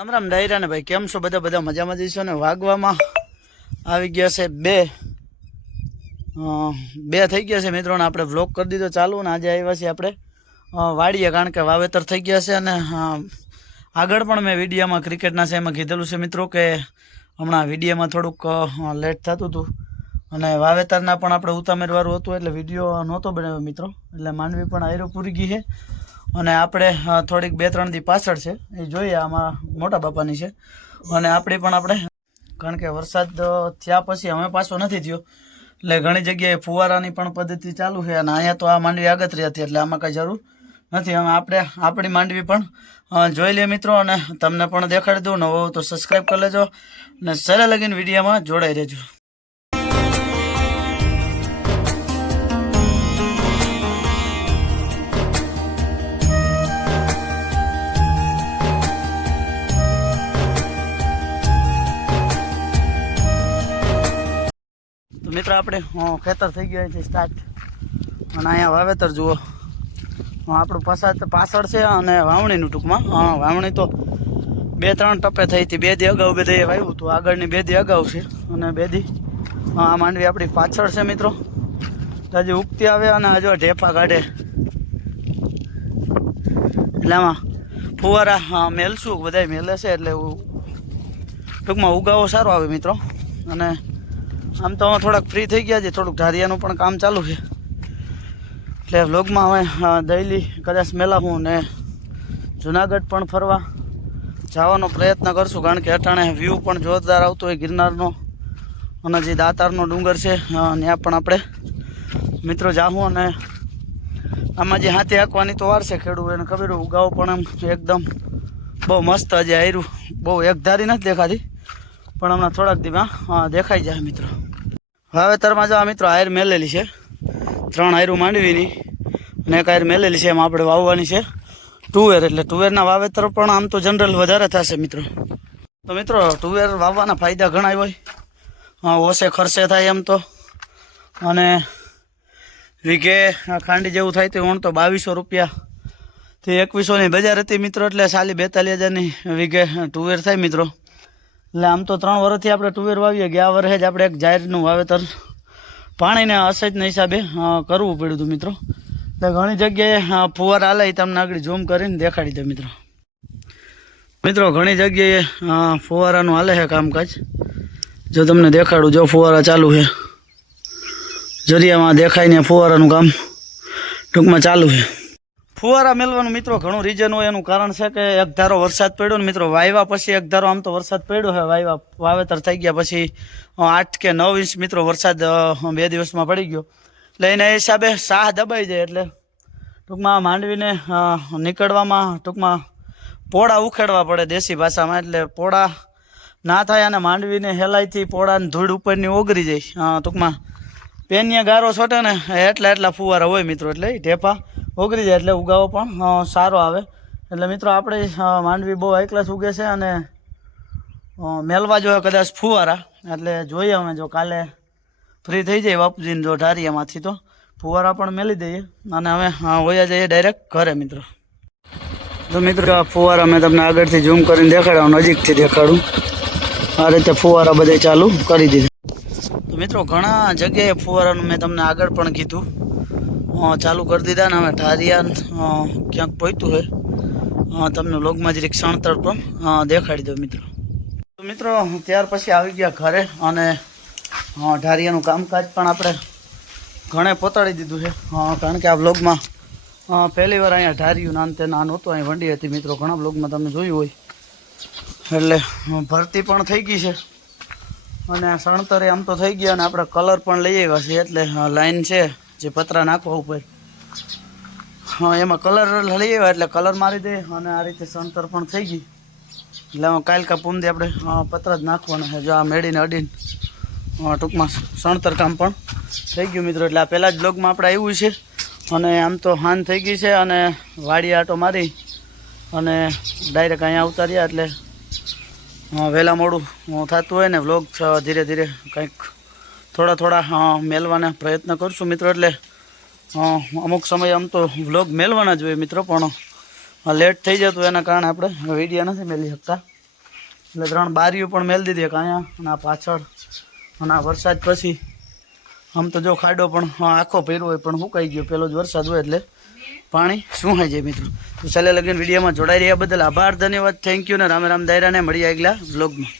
રામ રામ ડાયરા ને ભાઈ, કેમ છો? બધા બધા મજામાં જઈશો ને? વાગવામાં આવી ગયા છે બે. બે થઈ ગયા છે મિત્રોને, આપણે વ્લોગ કરી દીધો ચાલુ ને આજે આવ્યા છીએ આપણે. વાડીએ કારણ કે વાવેતર થઈ ગયા છે અને આગળ પણ મેં વિડીયામાં ક્રિકેટના છે એમાં કીધેલું છે મિત્રો કે હમણાં વિડીયામાં થોડુંક લેટ થતું હતું અને વાવેતરના પણ આપણે ઉતામેરવાળું હતું એટલે વીડિયો નહોતો બનાવ્યો મિત્રો. એટલે માંડવી પણ આયરો પૂરી ગઈ છે. અને આપણે થોડીક બે ત્રણ દી પાછળ છે, એ જોઈએ આમાં મોટા બાપાની છે. અને આપણી પણ આપણે, કારણ કે વરસાદ થયા પછી હવે પાછો નથી થયો. એટલે ઘણી જગ્યાએ ફુવારાની પણ પદ્ધતિ ચાલુ છે અને અહીંયા તો આ માંડવી આગતરી હતી, એટલે આમાં કાંઈ જરૂર નથી. હવે આપણે, આપણી માંડવી પણ જોઈ લઈએ મિત્રો, અને તમને પણ દેખાડી દઉં. નવો તો સબસ્ક્રાઈબ કરી લેજો. અને સહેલા લગીન વિડીયોમાં જોડાઈ રહેજો. તો મિત્રો આપણે ખેતર થઈ ગયા છે સ્ટાર્ટ અને અહીંયા વાવેતર જુઓ. આપણું પસાદ પાછળ છે અને વાવણીનું ટૂંકમાં. હા, વાવણી તો બે ત્રણ ટપે થઈ હતી. બે દી અગાઉ બધે વાવ્યું હતું. આગળની બે દી અગાઉ છે. અને બે દી આ માંડવી આપણી પાછળ છે મિત્રો. હજી ઉગતી આવે અને હજુ ઢેફા કાઢે. એટલે આમાં ફુવારા મેલશું. બધા મેલે છે એટલે ટૂંકમાં ઉગાવો સારો આવે મિત્રો. અને આમ તો અમે થોડાક ફ્રી થઈ ગયા છે થોડુંક ધારિયાનું પણ કામ ચાલુ છે. એટલે વ્લોગમાં હવે દહેલી કદાચ મેલા હું ને જુનાગઢ પણ ફરવા જવાનો પ્રયત્ન કરશું. કારણ કે અટાણે વ્યૂ પણ જોરદાર આવતો હોય ગિરનારનો અને જે દાતારનો ડુંગર છે ત્યાં પણ આપણે મિત્રો જાહું અને આમાં જે હાથે હાંકવાની તો વાર છે ખેડૂત એને ખબર ઉગાવો પણ આમ એકદમ બહુ મસ્ત હજી આયરું. બહુ એકધારી નથી દેખાતી. પણ હમણાં થોડાક દીમાં દેખાઈ જાય મિત્રો. વાવેતરમાં જો આ મિત્રો આયર મેલેલી છે. ત્રણ આયરું માંડવીની અને એક આયર મેલેલી છે, એમાં આપણે વાવવાની છે. ટુવેર એટલે ટુવેરના વાવેતર પણ આમ તો જનરલ વધારે થશે મિત્રો. તો મિત્રો ટુવેર વાવવાના ફાયદા ઘણા હોય. હા, ઓછે ખર્ચે થાય એમ તો. અને વીઘે ખાંડી જેવું થાય તો ઓણ તો બાવીસો રૂપિયા. થી એકવીસોની બજાર હતી મિત્રો, એટલે સાલી બેતાલીસ હજારની વીઘે ટુવેર થાય મિત્રો. એટલે આમ તો ત્રણ વર્ષથી આપણે ટુવેર વાવીએ ગયા વર્ષે જ આપણે એક જાહેરનું વાવેતર પાણીને અસજના હિસાબે કરવું પડ્યું હતું મિત્રો. એટલે ઘણી જગ્યાએ ફુવાર હાલે તમને આગળ ઝૂમ કરીને દેખાડી દે મિત્રો. મિત્રો, ઘણી જગ્યાએ ફુવારાનું હાલે છે કામકાજ. જો તમને દેખાડું, જો ફુવારા ચાલુ છે. જરિયામાં દેખાય ને ફુવારાનું કામ ટૂંકમાં ચાલુ છે. ફુવારા મેળવાનું મિત્રો ઘણું રીઝન હોય એનું કારણ છે કે એક ધારો વરસાદ પડ્યો ને મિત્રો વાવ્યા પછી એક ધારો આમ તો વરસાદ પડ્યો હોય વાવ્યા વાવેતર થઈ ગયા પછી આઠ કે નવ ઇંચ મિત્રો વરસાદ બે દિવસમાં પડી ગયો. એટલે એના હિસાબે સાહ દબાઈ જાય એટલે ટૂંકમાં માંડવીને નીકળવામાં ટૂંકમાં પોળા ઉખેડવા પડે દેશી ભાષામાં, એટલે પોળા ના થાય અને માંડવીને હેલાઈથી પોળાની ધૂળ ઉપરની ઓગરી જાય. ટૂંકમાં પેનિયા ગારો છોટે ને, એટલા એટલા ફુવારા હોય મિત્રો, એટલે ઈ ઢેફા જાય એટલે ઉગાવો પણ સારો આવે. એટલે મિત્રો આપણે માંડવી બહુ હાઈ ક્લાસ ઉગે છે અને મેલવા જોઈએ કદાચ ફુવારા. એટલે જોઈએ અમે જો કાલે ફ્રી થઈ જાય બાપુજીને જો ઢારિયામાંથી તો. ફુવારા પણ મેલી દઈએ અને અ, વયા જઈએ ડાયરેક્ટ ઘરે મિત્રો. તો મિત્રો આ ફુવારા મેં તમને આગળથી ઝૂમ કરીને દેખાડ્યા નજીકથી દેખાડું. આ રીતે ફુવારા બધે ચાલુ કરી દીધા. તો મિત્રો ઘણા જગ્યાએ ફુવારાનું મેં તમને આગળ પણ કીધું. ચાલુ કરી દીધા ને અમે. ઢારિયા ક્યાંક પહોંચ્યું હોય તમને લોગમાં જ રિક્ષાણતર પણ દેખાડી દો મિત્રો. તો મિત્રો, ત્યાર પછી આવી ગયા ઘરે અને ઢારિયાનું કામકાજ પણ આપણે ઘણે પોતાડી દીધું છે. કારણ કે આ બ્લોગમાં પહેલી વાર અહીંયા ઢાર્યું નાન તે નાનું હતું અહીં વંડી હતી મિત્રો. ઘણા બ્લોગમાં તમે જોયું હોય. એટલે ભરતી પણ થઈ ગઈ છે. અને સણતરે આમ તો થઈ ગયા અને આપણે કલર પણ લઈ આવ્યા છીએ. એટલે લાઈન છે. જે પતરા નાખવા ઉપર. એમાં કલર લઈ આવ્યા એટલે કલર મારી દે અને આ રીતે સંતર પણ થઈ ગઈ. એટલે કાલ કા પૂમદી આપણે પતરા જ નાખવાના છે, જો આ મેળીને અડીને ટૂંકમાં સણતર કામ પણ થઈ ગયું મિત્રો. એટલે આ પહેલાં જ બ્લોગમાં આપણે આવ્યું છે અને આમ તો હાન થઈ ગઈ છે અને વાડી આટો મારી અને ડાયરેક્ટ અહીંયા ઉતાર્યા એટલે વહેલા મોડું થતું હોય ને વ્લોગ ધીરે ધીરે કંઈક થોડા થોડા મેલવાના પ્રયત્ન કરશું મિત્રો એટલે અમુક સમય આમ તો વ્લોગ મેલવાના જ હોય મિત્રો પણ લેટ થઈ જતું એના કારણે આપણે વીડિયો નથી મેળવી શકતા. એટલે ત્રણ બારીઓ પણ મેલ દીધી એક અહીંયા અને આ પાછળ અને આ વરસાદ પછી આમ તો જો ખાડો પણ હા, આખો ભર્યો હોય પણ સુકાઈ ગયો પેલો જ વરસાદ હોય એટલે પાણી સુહાઈ જાય મિત્રો. તો ચાલે લગીને વિડીયોમાં જોડાઈ રહ્યા બદલ આભાર ધન્યવાદ થેન્ક યુ ને રામે રામ દાયરાને મળી આગલા વ્લોગમાં